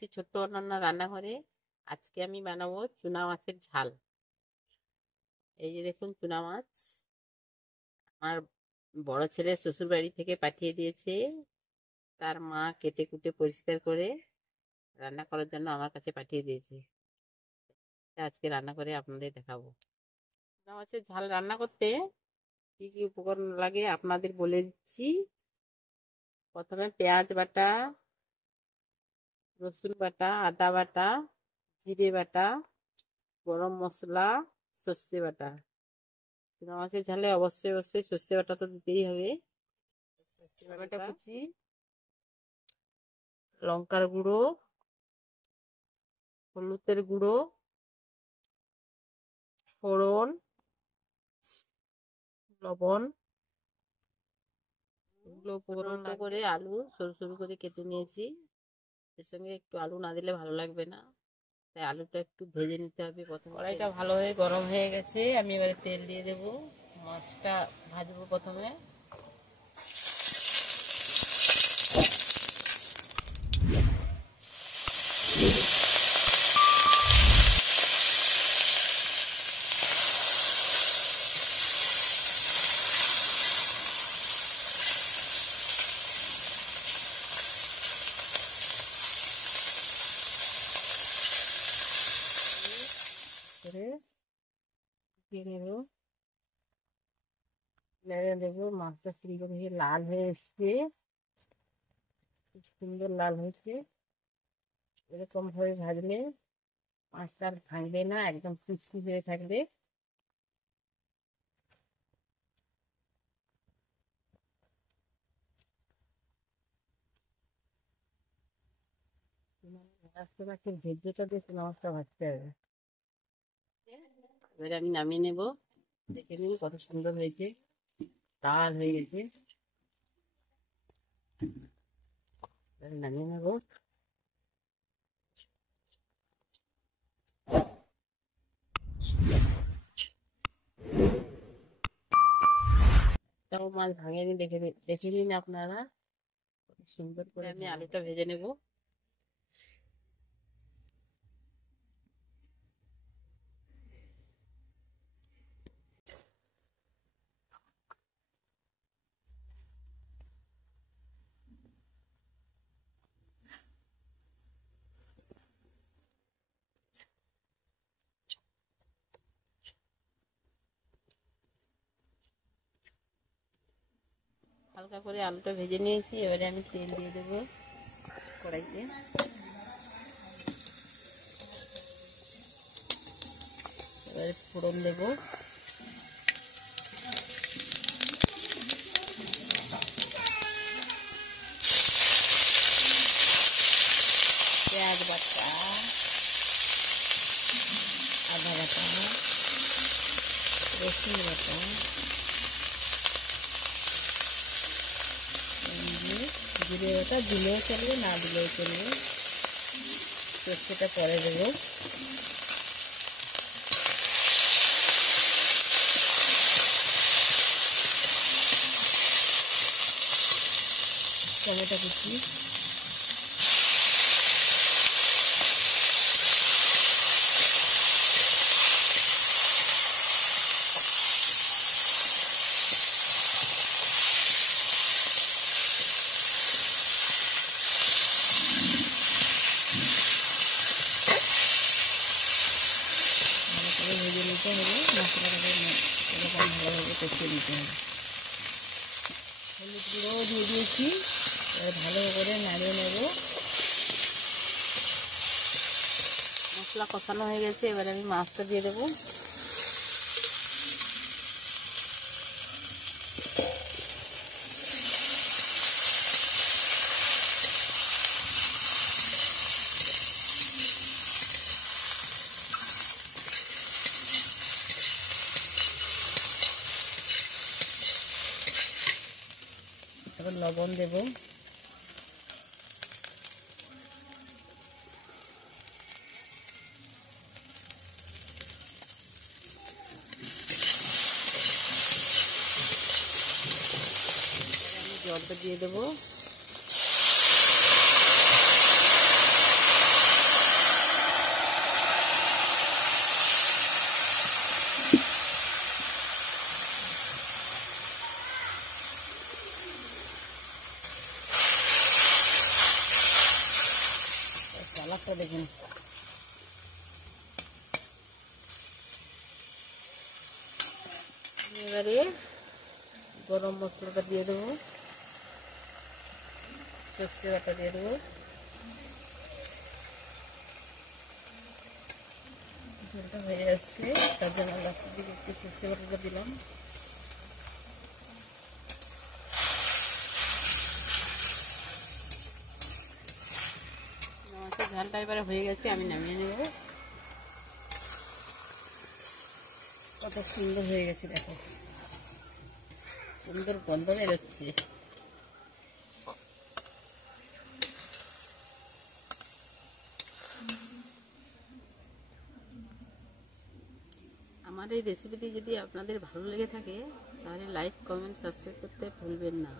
গেছি ছোট্ট অনন্যা রান্নাঘরে। আজকে আমি বানাবো চুনা মাছের ঝাল। এই যে দেখুন চুনা মাছ আমার বড় ছেলে শ্বশুর বাড়ি থেকে পাঠিয়ে দিয়েছে। তার মা কেটে কুটে পরিষ্কার করে রান্না করার জন্য আমার কাছে পাঠিয়ে দিয়েছে। আজকে রান্না করে আপনাদের দেখাবো। চুনা মাছের ঝাল রান্না করতে কি কি উপকরণ লাগে আপনাদের বলে দিচ্ছি। প্রথমে পেঁয়াজ বাটা, রসুন বাটা, আদা বাটা, জিরে বাটা, গরম মশলা, সর্ষে বাটা। চুনা মাছের ঝালে অবশ্যই অবশ্যই সর্ষে বাটা তো দিতেই হবে। টমেটো কুচি, লঙ্কার গুঁড়ো, হলুদের গুঁড়ো, ফোড়ন, লবণ, এগুলো উপকরণ করে আলু সরু সরু করে কেটে নিয়েছি। এর সঙ্গে একটু আলু না দিলে ভালো লাগবে না, তাই আলুটা একটু ভেজে নিতে হবে। প্রথমে কড়াইটা ভালো হয়ে গরম হয়ে গেছে, আমি এবারে তেল দিয়ে দেবো। মাছটা ভাজবো প্রথমে। নেড়ে দেবো। মাছটা সুন্দর হয়ে লাল হয়ে এসছে, খুব সুন্দর লাল হয়েছে। এরকম ভাবে ভাজলে মাছটা আর ভাঙবে না, একদম ক্রিস্পি হয়ে থাকবে। মাছের ভেজেটা দিয়ে চুনা মাছটা ভাজতে হবে। এবারে আমি নামিয়ে নেবো। দেখে নিন কত সুন্দর হয়েছে, লাল হয়ে গেছে। এবারে নামিয়ে নেবো। তাও মাছ ভাঙেনি, দেখে নিন আপনারা কত সুন্দর করে। আমি আলুটা ভেজে নেব। হালকা করে আলুটা ভেজে নিয়েছি, এবারে আমি তেল দিয়ে দেবো কড়াইতে। এবারে ফোড়ন দেবো। পেঁয়াজ বাটা, আদা বাটা, রসুন বাটা, জিরে বাটা দিলেও চলবে, না দিলেও চলবে। সর্ষেটা পরে দেবো। টমেটো কুচি, ভেজে নিতে হবে। মশলাটাকে এরকম ভালোভাবে কষিয়ে নিতে হবে। হলুদ গুঁড়োও দিয়ে দিয়েছি, এবার ভালো করে নাড়িয়ে নেব। মশলা কষানো হয়ে গেছে, এবার আমি মাছটা দিয়ে দেবো। এবার লবণ দেব। জলটা দিয়ে দেবো। কালারটা দেখুন। এবারে গরম মশলাটা দিয়ে দেবো, সর্ষে বাটা দিয়ে দেবো, ঝোলটা হয়ে যাচ্ছে তার জন্য লাস্টের দিকে একটু সর্ষে বাটাটা দিলাম। মাছের ঝালটা এবারে হয়ে গেছে, আমি নামিয়ে নেব। কত সুন্দর হয়ে গেছে দেখো, সুন্দর গন্ধ বেরোচ্ছে। আমার এই রেসিপিটি যদি আপনাদের ভালো লেগে থাকে তাহলে লাইক, কমেন্ট, সাবস্ক্রাইব করতে ভুলবেন না।